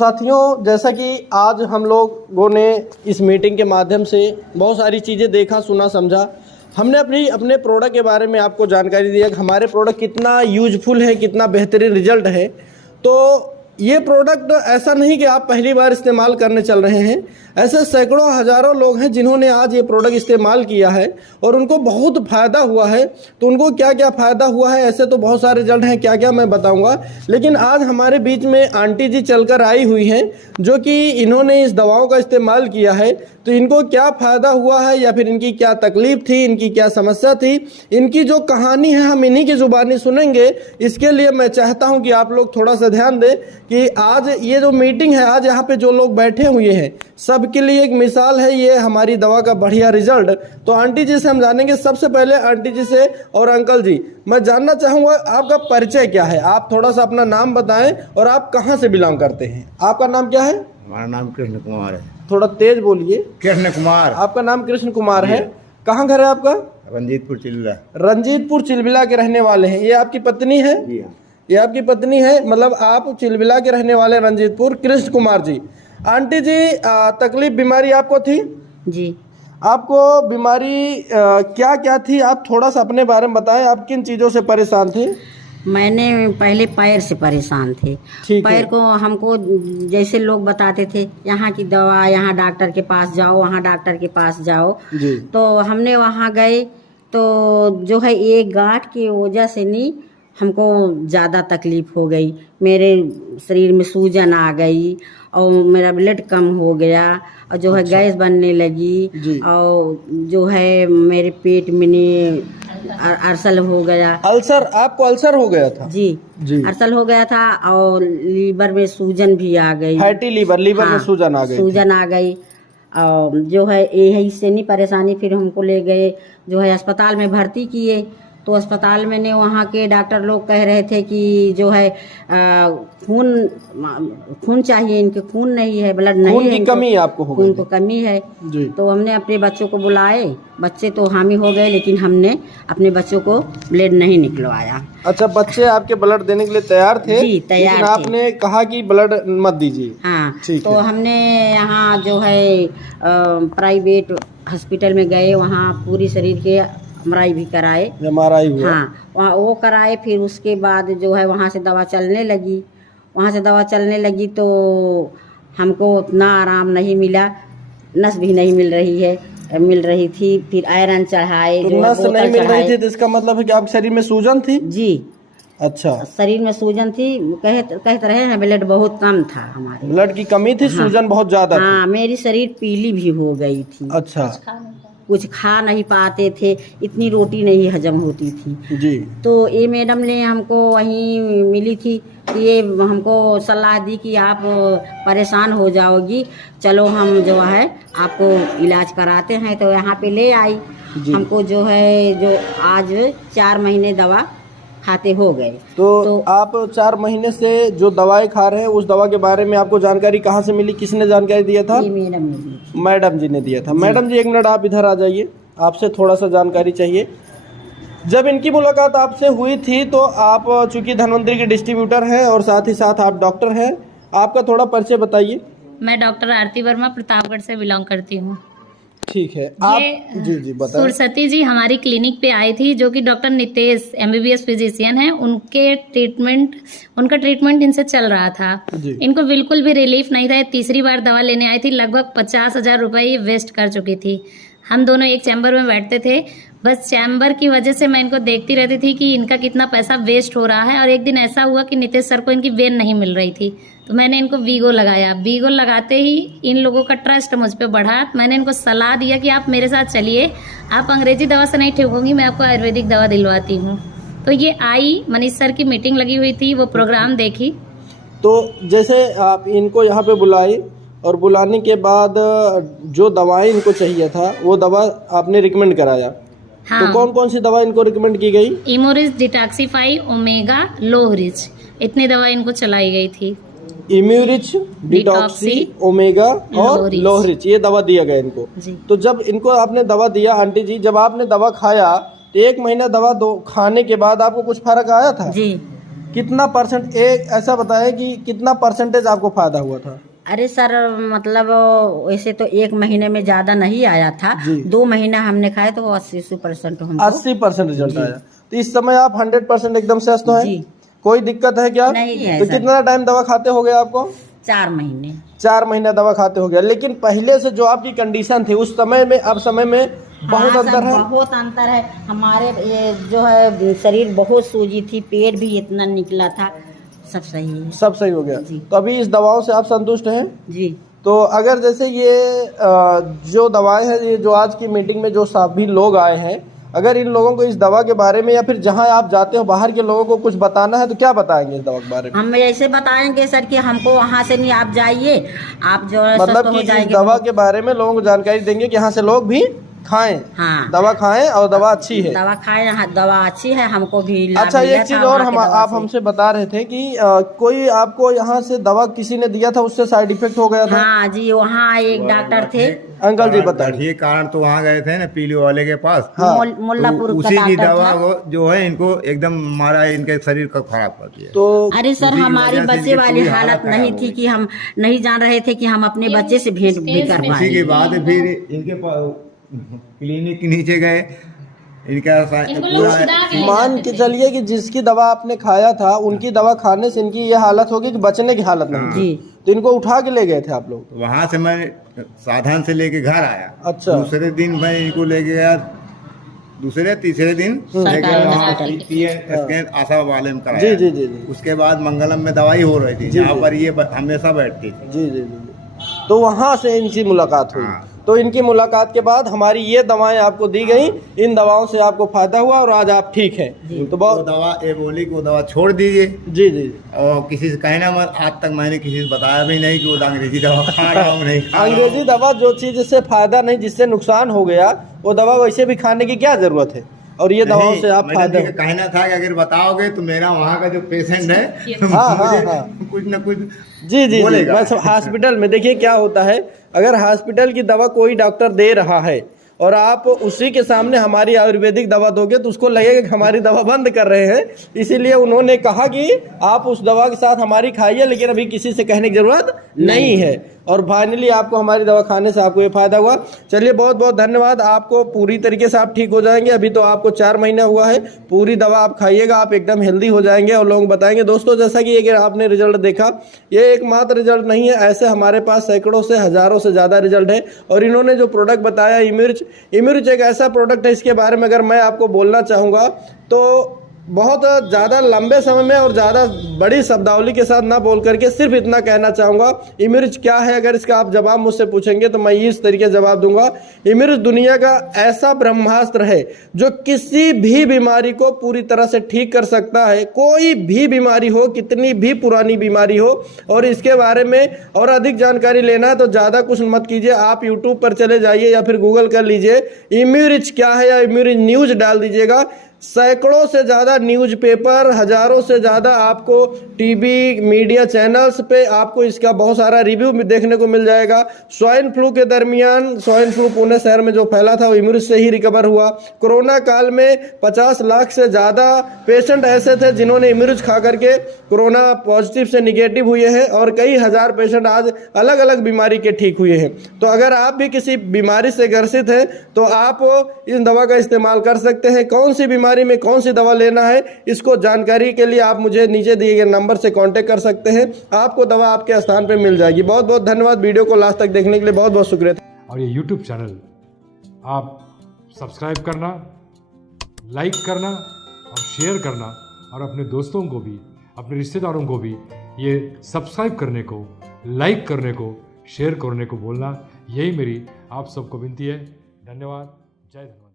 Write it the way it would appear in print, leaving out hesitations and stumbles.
साथियों, जैसा कि आज हम लोगों ने इस मीटिंग के माध्यम से बहुत सारी चीज़ें देखा, सुना, समझा। हमने अपने प्रोडक्ट के बारे में आपको जानकारी दिया कि हमारे प्रोडक्ट कितना यूजफुल है, कितना बेहतरीन रिजल्ट है। तो ये प्रोडक्ट ऐसा नहीं कि आप पहली बार इस्तेमाल करने चल रहे हैं, ऐसे सैकड़ों हज़ारों लोग हैं जिन्होंने आज ये प्रोडक्ट इस्तेमाल किया है और उनको बहुत फ़ायदा हुआ है। तो उनको क्या क्या फ़ायदा हुआ है, ऐसे तो बहुत सारे रिजल्ट हैं, क्या क्या मैं बताऊंगा। लेकिन आज हमारे बीच में आंटी जी चलकर आई हुई हैं जो कि इन्होंने इस दवाओं का इस्तेमाल किया है। तो इनको क्या फ़ायदा हुआ है या फिर इनकी क्या तकलीफ़ थी, इनकी क्या समस्या थी, इनकी जो कहानी है हम इन्हीं की ज़ुबानी सुनेंगे। इसके लिए मैं चाहता हूं कि आप लोग थोड़ा सा ध्यान दें कि आज ये जो मीटिंग है, आज यहाँ पे जो लोग बैठे हुए हैं सबके लिए एक मिसाल है ये हमारी दवा का बढ़िया रिजल्ट। तो आंटी जी से हम जानेंगे। सबसे पहले आंटी जी से और अंकल जी मैं जानना चाहूँगा आपका परिचय क्या है। आप थोड़ा सा अपना नाम बताएं और आप कहाँ से बिलोंग करते हैं। आपका नाम क्या है? हमारा नाम कृष्ण कुमार है। थोड़ा तेज बोलिए। कृष्ण कुमार। आपका नाम कृष्ण कुमार है। कहाँ घर है आपका? रंजीतपुर चिल्ला। रंजीतपुर चिलबिला के रहने वाले हैं। ये आपकी पत्नी है? जी हाँ। ये आपकी पत्नी है, मतलब आप चिलबिला के रहने वाले रंजीतपुर। कृष्ण कुमार जी, आंटी जी तकलीफ बीमारी आपको थी? जी। आपको बीमारी क्या क्या थी, आप थोड़ा सा अपने बारे में बताएं। आप किन चीज़ों से परेशान थे? मैंने पहले पैर से परेशान थे। पैर को हमको जैसे लोग बताते थे यहाँ की दवा, यहाँ डॉक्टर के पास जाओ, वहाँ डॉक्टर के पास जाओ जी। तो हमने वहाँ गए तो जो है एक गांठ की वजह से नहीं हमको ज़्यादा तकलीफ हो गई। मेरे शरीर में सूजन आ गई और मेरा ब्लड कम हो गया और जो है गैस बनने लगी और जो है मेरे पेट में अल्सर हो गया। अल्सर? आपको अल्सर हो गया था? जी जी, अल्सर हो गया था और लीवर में सूजन भी आ गई। फैटी लीवर में सूजन आ गई। सूजन आ गई और जो है यही से नहीं परेशानी। फिर हमको ले गए जो है अस्पताल में भर्ती किए। तो अस्पताल में ने वहाँ के डॉक्टर लोग कह रहे थे कि जो है खून चाहिए, इनके खून नहीं है, ब्लड नहीं है, खून की कमी आपको हो गई। खून को कमी है जी। तो हमने अपने बच्चों को बुलाए। बच्चे तो हामी हो गए लेकिन हमने अपने बच्चों को ब्लड नहीं निकलवाया। अच्छा, बच्चे आपके ब्लड देने के लिए तैयार थे? जी तैयार थे। आपने कहा कि ब्लड मत दीजिए। हाँ, तो हमने यहाँ जो है प्राइवेट हॉस्पिटल में गए, वहाँ पूरी शरीर के एमआरआई भी कराए। एमआरआई हुआ? हाँ, वहाँ वो कराए। फिर उसके बाद जो है वहाँ से दवा चलने लगी। वहाँ से दवा चलने लगी तो हमको उतना आराम नहीं मिला, नस भी नहीं मिल रही थी। फिर आयरन चढ़ाए। तो नस नहीं मिल रही थी तो इसका मतलब है कि आपके शरीर में सूजन थी? जी। अच्छा, शरीर में सूजन थी। कहते रहे हैं ब्लड बहुत कम था, हमारे ब्लड की कमी थी। हाँ। सूजन बहुत ज्यादा थी। हाँ, मेरी शरीर पीली भी हो गई थी। अच्छा, कुछ खा नहीं पाते थे, इतनी रोटी नहीं हजम होती थी। जी। तो ये मैडम ने हमको वहीं मिली थी कि ये हमको सलाह दी कि आप परेशान हो जाओगी, चलो हम जो है आपको इलाज कराते हैं। तो यहाँ पे ले आई। हमको जो है जो आज 4 महीने दवा खाते हो गए। तो आप 4 महीने से जो दवाई खा रहे हैं उस दवा के बारे में आपको जानकारी कहाँ से मिली? किसने जानकारी दिया था? मैडम ने दी। मैडम जी ने दिया था। मैडम जी 1 मिनट आप इधर आ जाइए, आपसे थोड़ा सा जानकारी चाहिए। जब इनकी मुलाकात आपसे हुई थी तो आप चूंकि धन्वंतरी के डिस्ट्रीब्यूटर हैं और साथ ही साथ आप डॉक्टर हैं, आपका थोड़ा परिचय बताइए। मैं डॉक्टर आरती वर्मा प्रतापगढ़ से बिलोंग करती हूँ। ठीक है, आप जी बताएं। सुरसती जी हमारी क्लिनिक पे आई थी, जो कि डॉक्टर नितेश MBBS फिजिशियन हैं। उनका ट्रीटमेंट इनसे चल रहा था। इनको बिल्कुल भी रिलीफ नहीं था। 3री बार दवा लेने आई थी, लगभग 50,000 रुपये वेस्ट कर चुकी थी। हम दोनों एक चैम्बर में बैठते थे। बस चैम्बर की वजह से मैं इनको देखती रहती थी कि इनका कितना पैसा वेस्ट हो रहा है। और एक दिन ऐसा हुआ कि नितेश सर को इनकी वेन नहीं मिल रही थी, तो मैंने इनको वीगो लगाया। वीगो लगाते ही इन लोगों का ट्रस्ट मुझ पर बढ़ा। मैंने इनको सलाह दिया कि आप मेरे साथ चलिए, आप अंग्रेजी दवा से नहीं ठीक होंगी, मैं आपको आयुर्वेदिक दवा दिलवाती हूँ। तो ये आई, मनीष सर की मीटिंग लगी हुई थी, वो प्रोग्राम देखी। तो जैसे आप इनको यहाँ पे बुलाई और बुलाने के बाद जो दवाएं इनको चाहिए था वो दवा आपने रिकमेंड कराया। हाँ। तो कौन कौन सी दवा इनको रिकमेंड की गई? इमोरिज, डिटॉक्सीफाई, ओमेगा, लोहरिच, इतनी दवा इनको चलाई गई थी। इम्यूरिच, डिटॉक्सी, ओमेगा और लोहरिच, ये दवा दिया गया इनको। तो जब इनको आपने दवा दिया आंटी जी, जब आपने दवा खाया तो 1 महीना दवा खाने के बाद आपको कुछ फर्क आया था? जी। कितना परसेंट, एक ऐसा बताएं कि कितना परसेंटेज आपको फायदा हुआ था? अरे सर मतलब वैसे तो 1 महीने में ज्यादा नहीं आया था, 2 महीना हमने खाए तो 80% हमको 80% रिजल्ट आया। तो इस समय आप 100% एकदम स्वस्थ हैं? जी। कोई दिक्कत है क्या? नहीं है तो सर। कितना टाइम दवा खाते हो गए आपको? 4 महीने। 4 महीना दवा खाते हो गया। लेकिन पहले से जो आपकी कंडीशन थी उस समय में अब समय में बहुत हाँ, अंतर सर, है? बहुत अंतर है। हमारे ये जो है शरीर बहुत सूजी थी, पेट भी इतना निकला था, सब सही है। सब सही हो गया। जी। तो अभी इस दवाओं से आप संतुष्ट हैं? जी। तो अगर जैसे ये जो दवाएं हैं, ये जो आज की मीटिंग में जो सभी लोग आए हैं, अगर इन लोगों को इस दवा के बारे में या फिर जहां आप जाते हो बाहर के लोगों को कुछ बताना है तो क्या बताएंगे इस दवा के बारे में? हम ऐसे बताएंगे सर कि हमको वहाँ से नहीं, आप जाइए, आप जो है मतलब स्वस्थ कि हो इस जाएंगे। दवा के बारे में लोगों को जानकारी देंगे कि यहाँ से लोग भी खाएं, हाँ, दवा खाएं और दवा अच्छी है। दवा खाए, दवा अच्छी है, हमको भी लाभ अच्छा, मिला एक चीज था और वहाँ के दवा आप से। हमसे बता रहे थे कि कोई आपको यहाँ से दवा किसी ने दिया था, उससे साइड इफेक्ट हो गया था? हाँ जी, वहाँ एक डॉक्टर थे, अंकल जी बताइए। ये कारण तो वहाँ गए थे ना पीली वाले के पास, हाँ। मुल्लापुर तो का उसी की डॉक्टर दवा था। वो जो है इनको एकदम मारा, इनके शरीर को खराब कर दिया। तो अरे सर, उसी की हमारी वजह से बच्चे इनकी वाली पूरी हालत हालत नहीं खराब थी हो कि हम नहीं जान रहे थे कि हम अपने बच्चे से भेंट भी कर उसी पाए। के बाद फिर इनके क्लिनिक के नीचे गए, इनका इनको लोग पूरा सुधा के ले मान जाते के थे। चलिए कि जिसकी दवा आपने खाया था उनकी दवा खाने से इनकी ये हालत होगी कि बचने की हालत नहीं थी। जी। तो इनको उठा के ले गए थे आप लोग? वहाँ से मैं साधन से लेके घर आया। अच्छा। दूसरे दिन मैं इनको लेके गया, दूसरे तीसरे दिन लेके सरकारी वहाँ हॉस्पिटल। स्कैन आशा वाले में कराया। जी जी जी जी उसके बाद मंगलम में दवाई हो रही थी, जी, जहाँ जी। पर ये हमेशा बैठती थी। जी जी जी। तो वहाँ से इनकी मुलाकात हुई। हाँ। तो इनकी मुलाकात के बाद हमारी ये दवाएं आपको दी गई, इन दवाओं से आपको फायदा हुआ और आज आप ठीक हैं। तो वो बहुत दवा ये बोली कि वो दवा छोड़ दीजिए, जी जी। और किसी से कहना मत। आज तक मैंने किसी से बताया भी नहीं कि वो अंग्रेजी दवा खा रहा हूँ, नहीं खा रहा हूँ। अंग्रेजी दवा जो चीज से फायदा नहीं, जिससे नुकसान हो गया, वो दवा वैसे भी खाने की क्या जरूरत है? और ये दवाओं नहीं, से आप मैडम फायदा जी का कहना था कि अगर बताओगे तो मेरा वहाँ का जो पेशेंट है हाँ, मुझे हाँ। कुछ न कुछ जी जी जी। बोलेगा। बस हॉस्पिटल में देखिए क्या होता है, अगर हॉस्पिटल की दवा कोई डॉक्टर दे रहा है और आप उसी के सामने हमारी आयुर्वेदिक दवा दोगे तो उसको लगेगा कि हमारी दवा बंद कर रहे हैं। इसीलिए उन्होंने कहा कि आप उस दवा के साथ हमारी खाइए, लेकिन अभी किसी से कहने की जरूरत नहीं है। और फाइनली आपको हमारी दवा खाने से आपको ये फायदा हुआ। चलिए, बहुत बहुत धन्यवाद। आपको पूरी तरीके से आप ठीक हो जाएंगे। अभी तो आपको 4 महीना हुआ है, पूरी दवा आप खाइएगा, आप एकदम हेल्दी हो जाएंगे और लोग बताएंगे। दोस्तों, जैसा कि ये आपने रिजल्ट देखा, ये एकमात्र रिजल्ट नहीं है, ऐसे हमारे पास सैकड़ों से हजारों से ज़्यादा रिजल्ट है। और इन्होंने जो प्रोडक्ट बताया इम्यूरिच एक ऐसा प्रोडक्ट है, इसके बारे में अगर मैं आपको बोलना चाहूँगा तो बहुत ज़्यादा लंबे समय में और ज़्यादा बड़ी शब्दावली के साथ ना बोल करके सिर्फ इतना कहना चाहूँगा, इम्यूरिच क्या है। अगर इसका आप जवाब मुझसे पूछेंगे तो मैं इस तरीके से जवाब दूंगा, इम्यूरिच दुनिया का ऐसा ब्रह्मास्त्र है जो किसी भी बीमारी को पूरी तरह से ठीक कर सकता है। कोई भी बीमारी हो, कितनी भी पुरानी बीमारी हो। और इसके बारे में और अधिक जानकारी लेना है तो ज़्यादा कुछ मत कीजिए, आप यूट्यूब पर चले जाइए या फिर गूगल कर लीजिए इम्यूरिच क्या है या इम्यूरिच न्यूज़ डाल दीजिएगा। सैकड़ों से ज़्यादा न्यूज़पेपर, हज़ारों से ज़्यादा आपको टीवी मीडिया चैनल्स पे आपको इसका बहुत सारा रिव्यू देखने को मिल जाएगा। स्वाइन फ्लू के दरमियान, स्वाइन फ्लू पुणे शहर में जो फैला था वो इम्यूरिच से ही रिकवर हुआ। कोरोना काल में 50 लाख से ज़्यादा पेशेंट ऐसे थे जिन्होंने इम्यूरिच खा करके कोरोना पॉजिटिव से निगेटिव हुए हैं और कई हज़ार पेशेंट आज अलग अलग बीमारी के ठीक हुए हैं। तो अगर आप भी किसी बीमारी से ग्रसित हैं तो आप इस दवा का इस्तेमाल कर सकते हैं। कौन सी बीमारी में कौन सी दवा लेना है, इसको जानकारी के लिए आप मुझे नीचे दिए गए नंबर से कांटेक्ट कर सकते हैं। आपको दवा आपके स्थान पर मिल जाएगी। बहुत बहुत धन्यवाद। वीडियो को लास्ट तक देखने के लिए बहुत बहुत शुक्रिया। और ये YouTube चैनल आप सब्सक्राइब करना, लाइक करना और शेयर करना, और अपने दोस्तों को भी, अपने रिश्तेदारों को भी ये सब्सक्राइब करने को, लाइक करने को, शेयर करने को बोलना। यही मेरी आप सबको विनती है। धन्यवाद। जय धन्यवाद।